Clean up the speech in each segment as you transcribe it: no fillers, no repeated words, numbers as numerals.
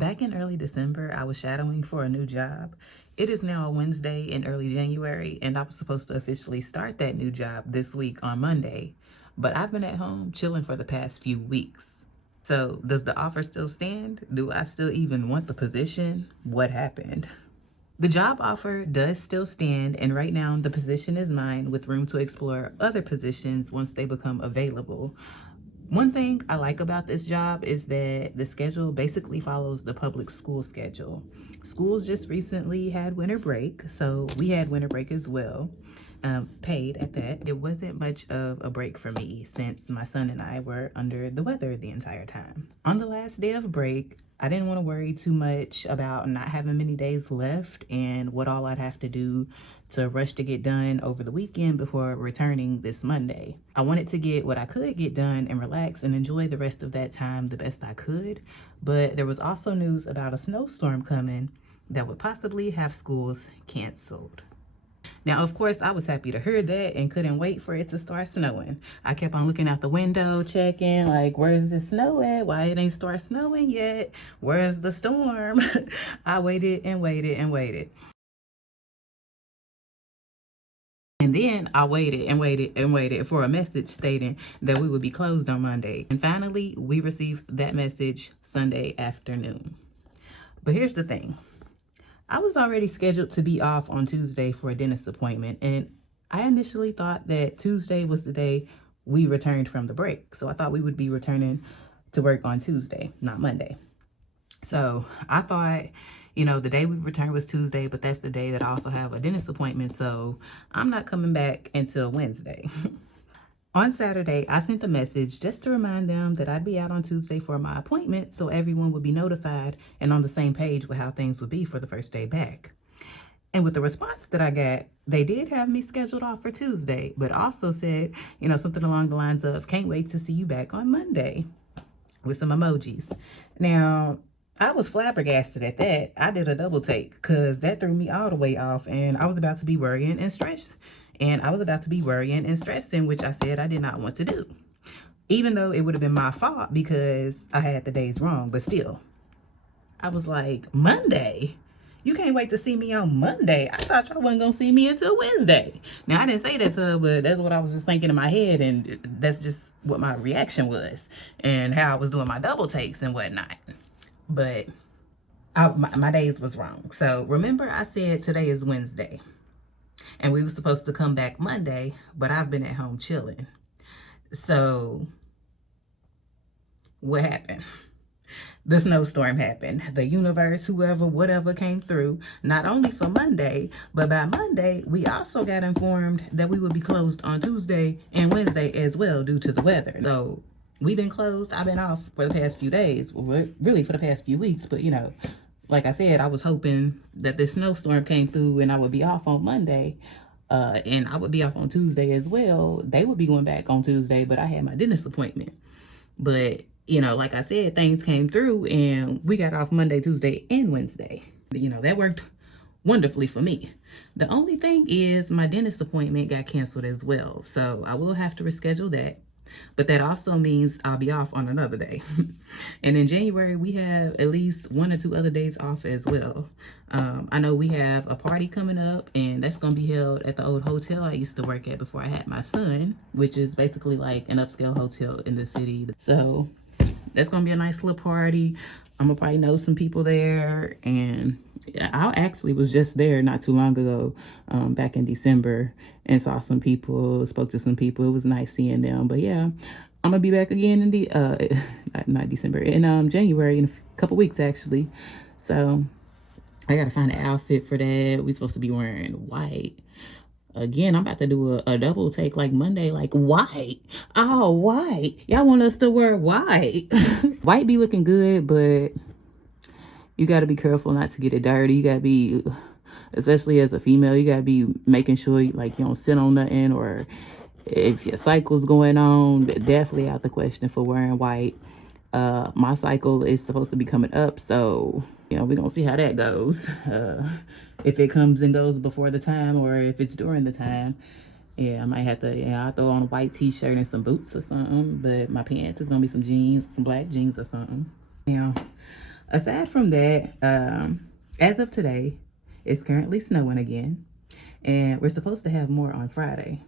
Back in early December, I was shadowing for a new job. It is now a Wednesday in early January, and I was supposed to officially start that new job this week on Monday. But I've been at home chilling for the past few weeks. So, does the offer still stand? Do I still even want the position? What happened? The job offer does still stand, and right now the position is mine with room to explore other positions once they become available. One thing I like about this job is that the schedule basically follows the public school schedule. Schools just recently had winter break, so we had winter break as well, paid at that. It wasn't much of a break for me since my son and I were under the weather the entire time. On the last day of break, I didn't want to worry too much about not having many days left and what all I'd have to do to rush to get done over the weekend before returning this Monday. I wanted to get what I could get done and relax and enjoy the rest of that time the best I could, but there was also news about a snowstorm coming that would possibly have schools canceled. Now, of course, I was happy to hear that and couldn't wait for it to start snowing. I kept on looking out the window, checking, like, where's the snow at? Why it ain't start snowing yet? Where's the storm? I waited and waited and waited. And then I waited and waited and waited for a message stating that we would be closed on Monday. And finally, we received that message Sunday afternoon. But here's the thing. I was already scheduled to be off on Tuesday for a dentist appointment, and I initially thought that Tuesday was the day we returned from the break. So I thought we would be returning to work on Tuesday, not Monday. So I thought, the day we returned was Tuesday, but that's the day that I also have a dentist appointment. So I'm not coming back until Wednesday. On Saturday, I sent a message just to remind them that I'd be out on Tuesday for my appointment so everyone would be notified and on the same page with how things would be for the first day back. And with the response that I got, they did have me scheduled off for Tuesday, but also said, something along the lines of, can't wait to see you back on Monday, with some emojis. Now, I was flabbergasted at that. I did a double take because that threw me all the way off, and I was about to be worrying and stressed. And I was about to be worrying and stressing, which I said I did not want to do. Even though it would have been my fault because I had the days wrong, but still. I was like, Monday? You can't wait to see me on Monday. I thought y'all wasn't going to see me until Wednesday. Now, I didn't say that to her, but that's what I was just thinking in my head, and that's just what my reaction was and how I was doing my double takes and whatnot. But my days was wrong. So remember I said today is Wednesday. And we were supposed to come back Monday, but I've been at home chilling. So what happened? The snowstorm happened. The universe, whoever, whatever came through, not only for Monday, but by Monday, we also got informed that we would be closed on Tuesday and Wednesday as well due to the weather. So we've been closed. I've been off for the past few days, well, really for the past few weeks, but like I said, I was hoping that this snowstorm came through and I would be off on Monday. And I would be off on Tuesday as well. They would be going back on Tuesday, but I had my dentist appointment. But, like I said, things came through and we got off Monday, Tuesday, and Wednesday. That worked wonderfully for me. The only thing is my dentist appointment got canceled as well. So I will have to reschedule that. But that also means I'll be off on another day. And in January, we have at least 1 or 2 other days off as well. I know we have a party coming up, and that's going to be held at the old hotel I used to work at before I had my son, which is basically like an upscale hotel in the city. So that's going to be a nice little party. I'm going to probably know some people there. And I actually was just there not too long ago, back in December, and saw some people, spoke to some people. It was nice seeing them. But yeah, I'm going to be back again in the, not December, in January, in a couple weeks actually. So I got to find an outfit for that. We're supposed to be wearing white. Again, I'm about to do a double take like Monday, like white. Oh, white. Y'all want us to wear white. White be looking good, but you got to be careful not to get it dirty. You got to be, especially as a female, you got to be making sure you don't sit on nothing, or if your cycle's going on, definitely out the question for wearing white. My cycle is supposed to be coming up, so we're gonna see how that goes. If it comes and goes before the time or if it's during the time. Yeah, I might have to, I'll throw on a white t-shirt and some boots or something, but my pants is gonna be some jeans, some black jeans or something. Aside from that, as of today, it's currently snowing again, and we're supposed to have more on Friday.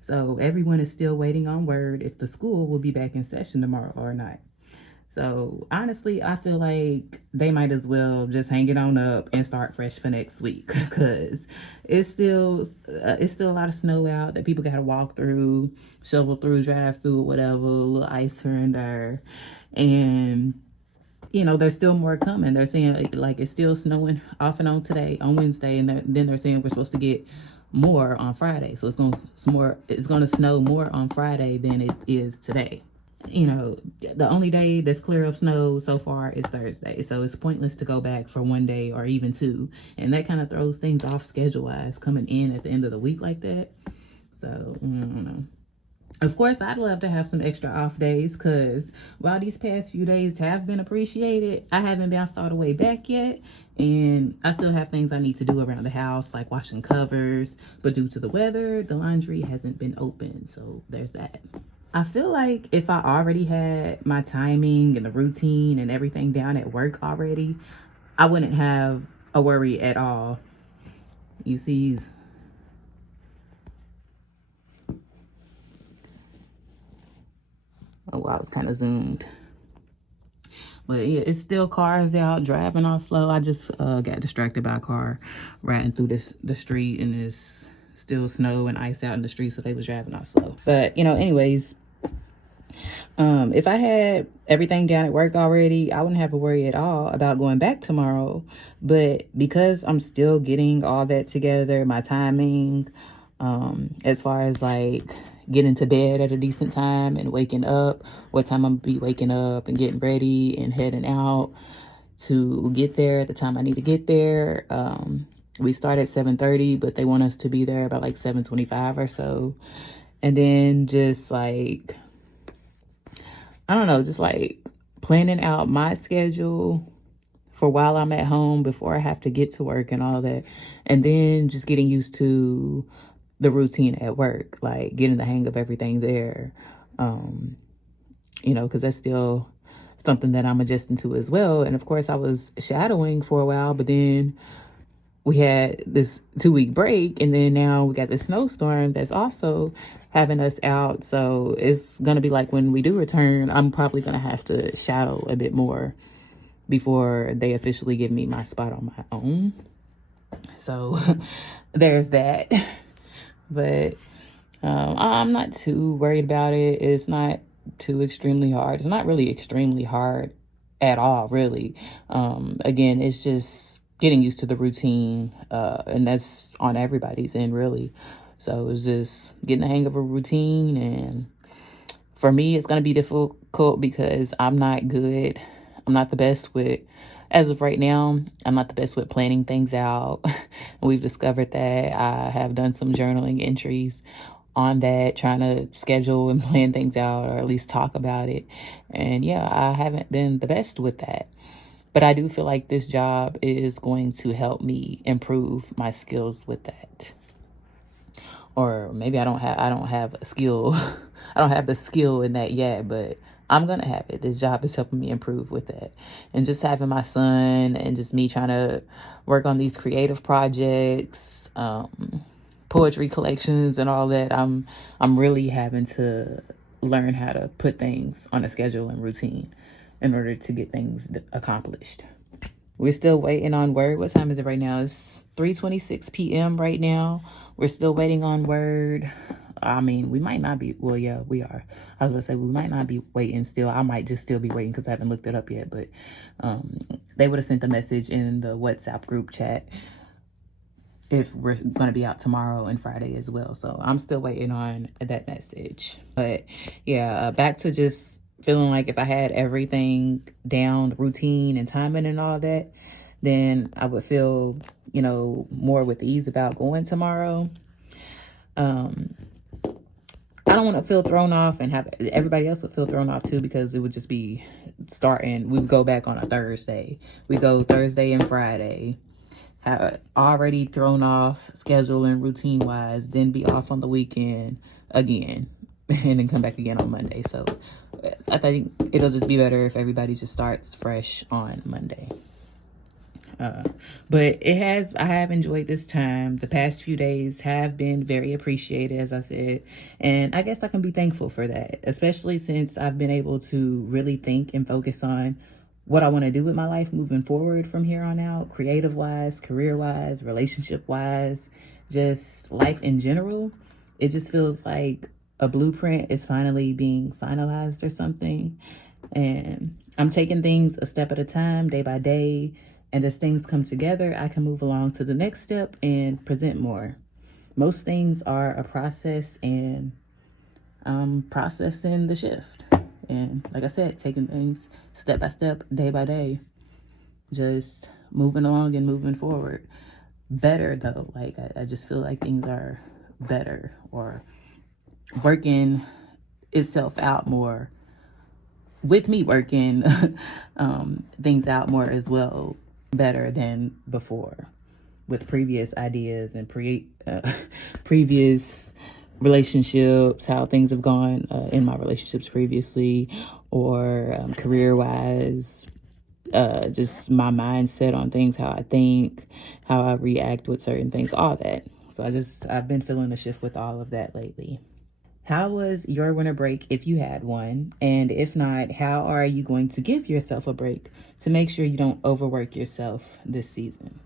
So everyone is still waiting on word if the school will be back in session tomorrow or not. So honestly, I feel like they might as well just hang it on up and start fresh for next week, because it's still a lot of snow out that people got to walk through, shovel through, drive through, whatever, a little ice here and there. And you know, there's still more coming. They're saying like it's still snowing off and on today, on Wednesday, and then they're saying we're supposed to get more on Friday. So it's going to snow more on Friday than it is today. You know, the only day that's clear of snow so far is Thursday. So it's pointless to go back for one day or even two. And that kind of throws things off schedule-wise, coming in at the end of the week like that. So, I don't know. Of course, I'd love to have some extra off days, because while these past few days have been appreciated, I haven't bounced all the way back yet. And I still have things I need to do around the house, like washing covers. But due to the weather, the laundry hasn't been open. So there's that. I feel like if I already had my timing and the routine and everything down at work already, I wouldn't have a worry at all. You see, oh, I was kind of zoomed. But yeah, it's still cars out driving off slow. I just got distracted by a car riding through the street, and it's still snow and ice out in the street, so they was driving off slow. But you know, anyways, if I had everything down at work already, I wouldn't have to worry at all about going back tomorrow. But because I'm still getting all that together, my timing, as far as like getting to bed at a decent time and waking up, what time I'm gonna be waking up and getting ready and heading out to get there at the time I need to get there. We start at 7:30, but they want us to be there about like 7:25 or so. And then just like, I don't know, just like planning out my schedule for while I'm at home before I have to get to work and all that. And then just getting used to the routine at work, like getting the hang of everything there. You know, because that's still something that I'm adjusting to as well. And of course, I was shadowing for a while, but then we had this 2-week break, and then now we got this snowstorm that's also having us out. So it's gonna be like when we do return, I'm probably gonna have to shadow a bit more before they officially give me my spot on my own. So there's that. But I'm not too worried about it. It's not too extremely hard. It's not really extremely hard at all, really. Again, it's just getting used to the routine, and that's on everybody's end, really. So it's just getting the hang of a routine. And for me, it's going to be difficult because I'm not good. I'm not the best with, as of right now, I'm not the best with planning things out. We've discovered that. I have done some journaling entries on that, trying to schedule and plan things out, or at least talk about it. And yeah, I haven't been the best with that. But I do feel like this job is going to help me improve my skills with that. Or maybe I don't have a skill. I don't have the skill in that yet, but I'm going to have it. This job is helping me improve with that. And just having my son and just me trying to work on these creative projects, poetry collections and all that, I'm really having to learn how to put things on a schedule and routine in order to get things accomplished. We're still waiting on word. What time is it right now? It's 3:26 p.m. right now. We're still waiting on word. I mean, we might not be. Well, yeah, we are. I was going to say we might not be waiting still. I might just still be waiting because I haven't looked it up yet. But they would have sent a message in the WhatsApp group chat if we're going to be out tomorrow and Friday as well. So I'm still waiting on that message. But yeah, back to just feeling like if I had everything down, routine and timing and all that, then I would feel, you know, more with ease about going tomorrow. I don't want to feel thrown off, and have everybody else would feel thrown off too, because it would just be starting. We would go back on a Thursday. We go Thursday and Friday. Have already thrown off schedule and routine wise, then be off on the weekend again. and then come back again on Monday. So I think it'll just be better if everybody just starts fresh on Monday. But I have enjoyed this time. The past few days have been very appreciated, as I said, and I guess I can be thankful for that, especially since I've been able to really think and focus on what I want to do with my life moving forward from here on out, creative wise, career wise, relationship wise, just life in general. It just feels like a blueprint is finally being finalized or something. And I'm taking things a step at a time, day by day. And as things come together, I can move along to the next step and present more. Most things are a process, and I'm processing the shift. And like I said, taking things step by step, day by day, just moving along and moving forward. Better though, like I just feel like things are better or working itself out more with me working things out more as well, better than before with previous ideas and previous relationships, how things have gone in my relationships previously, or career wise, just my mindset on things, how I think, how I react with certain things, all that. So I've been feeling a shift with all of that lately. How was your winter break if you had one? And if not, how are you going to give yourself a break to make sure you don't overwork yourself this season?